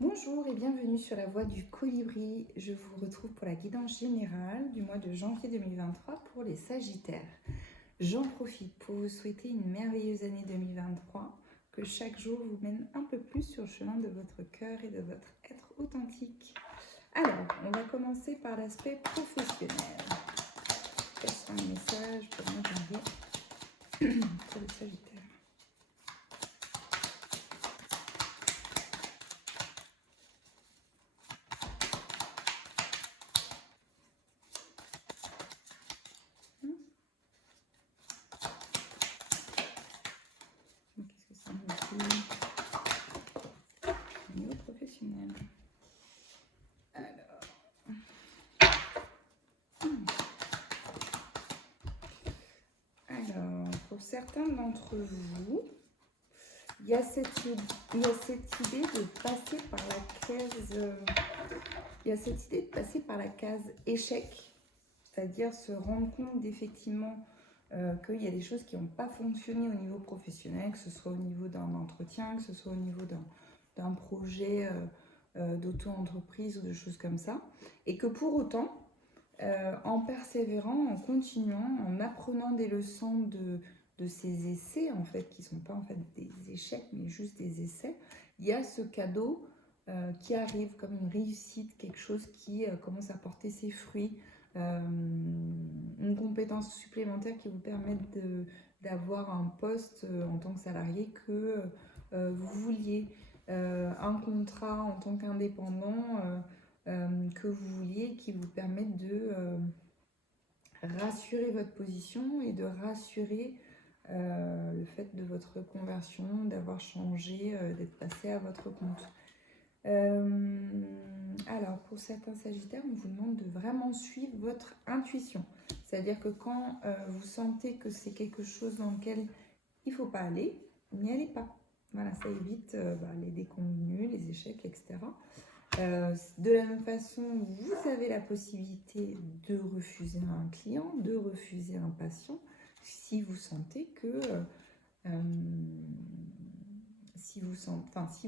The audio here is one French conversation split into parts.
Bonjour et bienvenue sur la voie du colibri. Je vous retrouve pour la guidance générale du mois de janvier 2023 pour les Sagittaires. J'en profite pour vous souhaiter une merveilleuse année 2023, que chaque jour vous mène un peu plus sur le chemin de votre cœur et de votre être authentique. Alors, on va commencer par l'aspect professionnel. Quels sont les messages pour le mois de janvier pour les Sagittaires? Qu'est-ce que ça me dit au niveau professionnel? Alors, pour certains d'entre vous, il y a cette idée de passer par la case, il y a cette idée de passer par la case échec, c'est-à-dire se rendre compte d'effectivement qu'il y a des choses qui n'ont pas fonctionné au niveau professionnel, que ce soit au niveau d'un entretien, que ce soit au niveau d'un projet d'auto-entreprise ou de choses comme ça, et que pour autant, en persévérant, en continuant, en apprenant des leçons de ces essais, en fait, qui ne sont pas en fait des échecs, mais juste des essais, il y a ce cadeau qui arrive comme une réussite, quelque chose qui commence à porter ses fruits, une compétence supplémentaire qui vous permette d'avoir un poste en tant que salarié que vous vouliez, un contrat en tant qu'indépendant que vous vouliez, qui vous permette de rassurer votre position et de rassurer le fait de votre conversion, d'avoir changé, d'être passé à votre compte. Alors, pour certains Sagittaires, on vous demande de vraiment suivre votre intuition. C'est-à-dire que quand vous sentez que c'est quelque chose dans lequel il ne faut pas aller, n'y allez pas. Voilà, ça évite les déconvenues, les échecs, etc. De la même façon, vous avez la possibilité de refuser un client, de refuser un patient, si vous sentez que si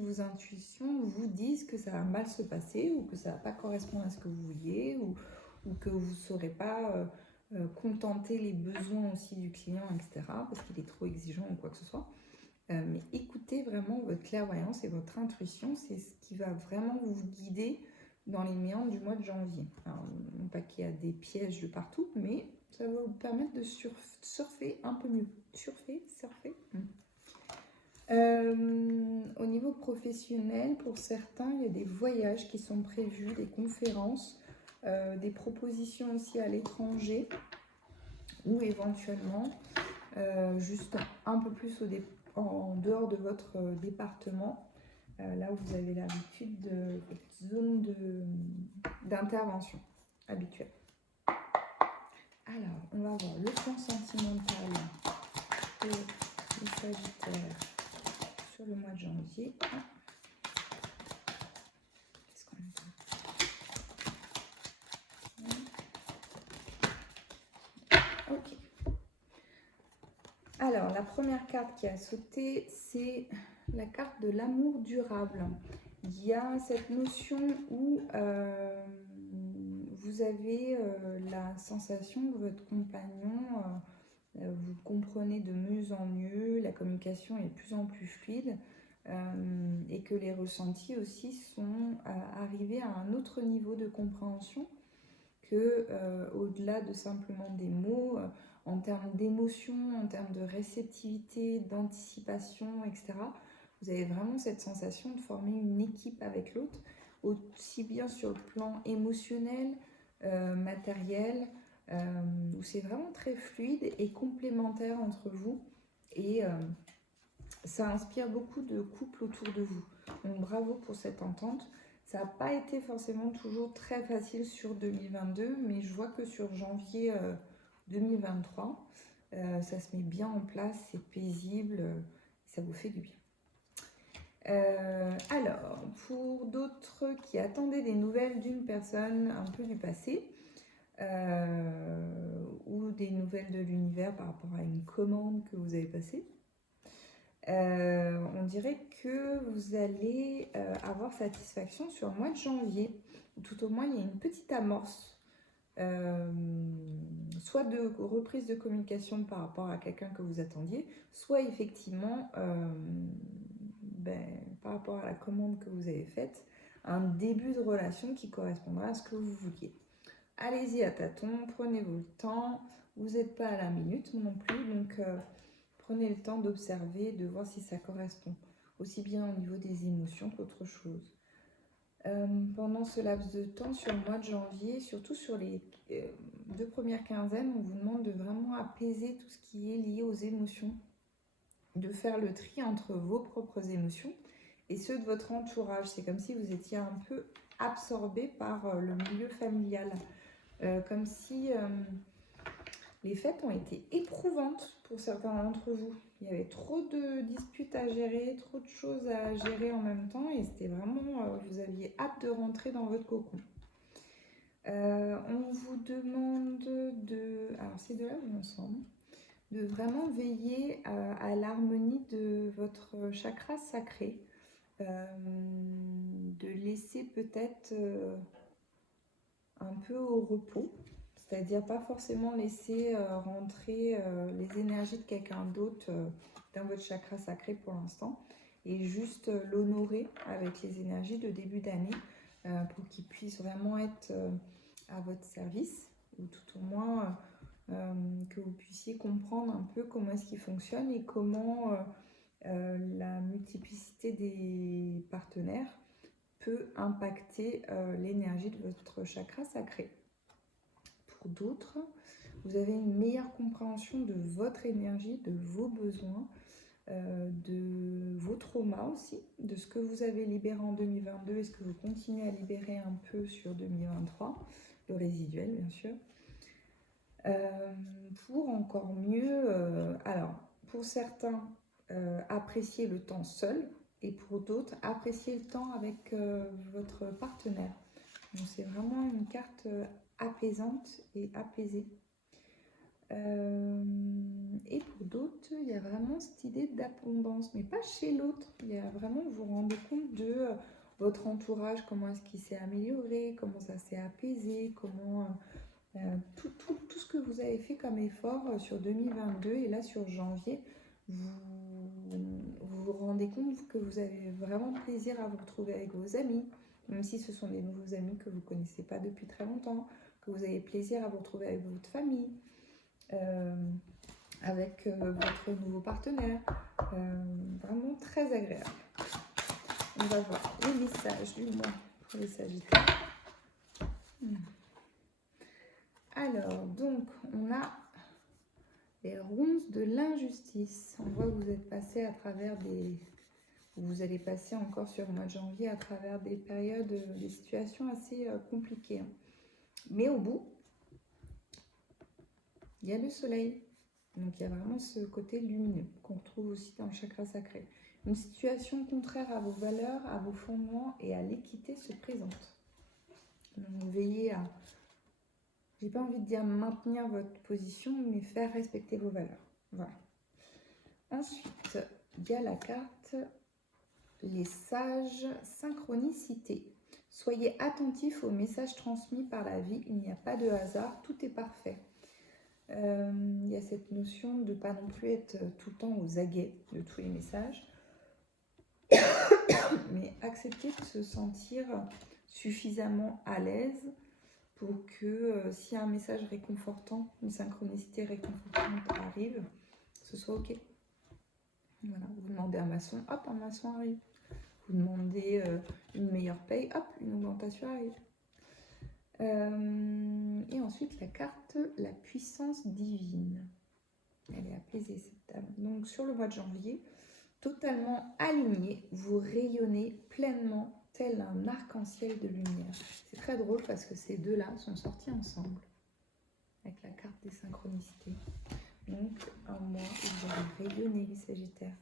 vos intuitions vous disent que ça va mal se passer ou que ça ne va pas correspondre à ce que vous vouliez ou que vous ne saurez pas contenter les besoins aussi du client, etc., parce qu'il est trop exigeant ou quoi que ce soit. Mais écoutez vraiment votre clairvoyance et votre intuition, c'est ce qui va vraiment vous guider dans les méandres du mois de janvier. Alors, non pas qu'il y a des pièges de partout, mais ça va vous permettre de surfer un peu mieux. Surfer. Au niveau professionnel, pour certains, il y a des voyages qui sont prévus, des conférences, des propositions aussi à l'étranger ou éventuellement juste un peu plus en dehors de votre département, là où vous avez l'habitude de votre zone d'intervention habituelle. Alors, on va voir le plan sentimental pour les Sagittaires sur le mois de janvier. Qu'est-ce qu'on a? Ok. Alors, la première carte qui a sauté, c'est la carte de l'amour durable. Il y a cette notion où vous avez la sensation que votre compagnon, vous comprenez de mieux en mieux, la communication est de plus en plus fluide et que les ressentis aussi sont arrivés à un autre niveau de compréhension que au-delà de simplement des mots, en termes d'émotion, en termes de réceptivité, d'anticipation, etc. Vous avez vraiment cette sensation de former une équipe avec l'autre, aussi bien sur le plan émotionnel, matériel, où c'est vraiment très fluide et complémentaire entre vous. Et ça inspire beaucoup de couples autour de vous. Donc bravo pour cette entente. Ça n'a pas été forcément toujours très facile sur 2022, mais je vois que sur janvier 2023, ça se met bien en place, c'est paisible, ça vous fait du bien. Alors, pour d'autres qui attendaient des nouvelles d'une personne un peu du passé, ou des nouvelles de l'univers par rapport à une commande que vous avez passée, On dirait que vous allez avoir satisfaction sur le mois de janvier. Tout au moins, il y a une petite amorce, soit de reprise de communication par rapport à quelqu'un que vous attendiez, soit effectivement, par rapport à la commande que vous avez faite, un début de relation qui correspondra à ce que vous vouliez. Allez-y à tâtons, prenez vos temps, vous n'êtes pas à la minute non plus, donc prenez le temps d'observer, de voir si ça correspond, aussi bien au niveau des émotions qu'autre chose. Pendant ce laps de temps, sur le mois de janvier, surtout sur les 2 premières quinzaines, on vous demande de vraiment apaiser tout ce qui est lié aux émotions, de faire le tri entre vos propres émotions et ceux de votre entourage. C'est comme si vous étiez un peu absorbé par le milieu familial, comme si les fêtes ont été éprouvantes pour certains d'entre vous. Il y avait trop de disputes à gérer, trop de choses à gérer en même temps et c'était vraiment, vous aviez hâte de rentrer dans votre cocon. On vous demande de, alors ces deux-là vont ensemble, de vraiment veiller à l'harmonie de votre chakra sacré, de laisser peut-être un peu au repos, c'est-à-dire pas forcément laisser rentrer les énergies de quelqu'un d'autre dans votre chakra sacré pour l'instant, et juste l'honorer avec les énergies de début d'année pour qu'il puisse vraiment être à votre service, ou tout au moins que vous puissiez comprendre un peu comment est-ce qu'il fonctionne et comment la multiplicité des partenaires peut impacter l'énergie de votre chakra sacré. Pour d'autres, vous avez une meilleure compréhension de votre énergie, de vos besoins, de vos traumas aussi, de ce que vous avez libéré en 2022 et ce que vous continuez à libérer un peu sur 2023, le résiduel bien sûr. Pour encore mieux, alors pour certains, apprécier le temps seul, et pour d'autres, apprécier le temps avec votre partenaire. Donc c'est vraiment une carte apaisante et apaisée. Et pour d'autres, il y a vraiment cette idée d'abondance, mais pas chez l'autre. Il y a vraiment, vous vous rendez compte de votre entourage, comment est-ce qu'il s'est amélioré, comment ça s'est apaisé, comment tout ce que vous avez fait comme effort sur 2022 et là sur janvier, vous rendez compte que vous avez vraiment plaisir à vous retrouver avec vos amis, même si ce sont des nouveaux amis que vous ne connaissez pas depuis très longtemps, que vous avez plaisir à vous retrouver avec votre famille, avec votre nouveau partenaire, vraiment très agréable. On va voir les messages du mois pour les Sagittaires. Alors, donc, on a les ronces de l'injustice. On voit que vous êtes passé à travers vous allez passer encore sur le mois de janvier à travers des périodes, des situations assez compliquées. Mais au bout, il y a le soleil. Donc il y a vraiment ce côté lumineux qu'on retrouve aussi dans le chakra sacré. Une situation contraire à vos valeurs, à vos fondements et à l'équité se présente. Donc veillez à, j'ai pas envie de dire maintenir votre position, mais faire respecter vos valeurs. Voilà. Ensuite, il y a la carte les sages synchronicités. Soyez attentifs aux messages transmis par la vie. Il n'y a pas de hasard, tout est parfait. Il y a cette notion de ne pas non plus être tout le temps aux aguets de tous les messages, mais accepter de se sentir suffisamment à l'aise pour que si un message réconfortant, une synchronicité réconfortante arrive, ce soit ok. Voilà, vous demandez un maçon, hop, un maçon arrive. Vous demandez une meilleure paye, hop, une augmentation arrive. Et ensuite, la carte, la puissance divine. Elle est apaisée, cette dame. Donc, sur le mois de janvier, totalement aligné, vous rayonnez pleinement tel un arc-en-ciel de lumière. C'est très drôle parce que ces deux-là sont sortis ensemble avec la carte des synchronicités. Donc, un mois où vous allez rayonner, les Sagittaires.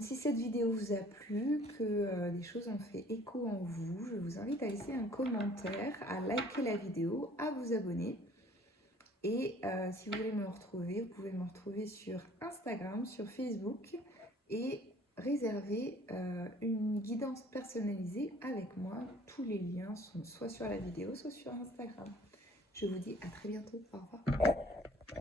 Si cette vidéo vous a plu, que les choses ont fait écho en vous, je vous invite à laisser un commentaire, à liker la vidéo, à vous abonner Et si vous voulez me retrouver, vous pouvez me retrouver sur Instagram, sur Facebook et réserver une guidance personnalisée avec moi. Tous les liens sont soit sur la vidéo, soit sur Instagram. Je vous dis à très bientôt. Au revoir.